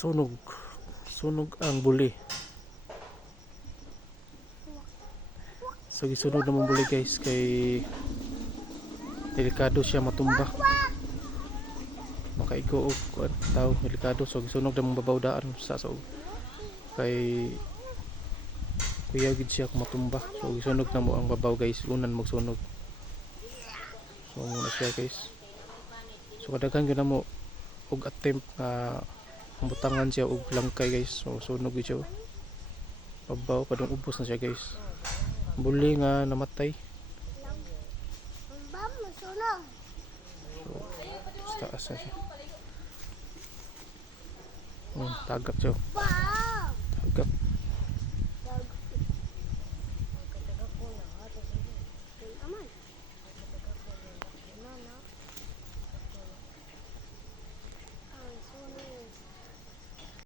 Sunog. Sunog ang buli. So gisunog naman buli guys kay delikado siya matumba. Makaigo og kuan tao delikado, so gisunog naman babaw daan sa so kay kuya gid siya kung matumba. So gisunog na mo ang babaw guys, unan magsunog. So muna siya guys. So kadaghan gyud na mo og attempt na butangan siya og langkay guys. So sunog gid siya. Babaw padung ubos na siya guys. Buli nga namatay. So taas na siya. Tagak siya. Tagak.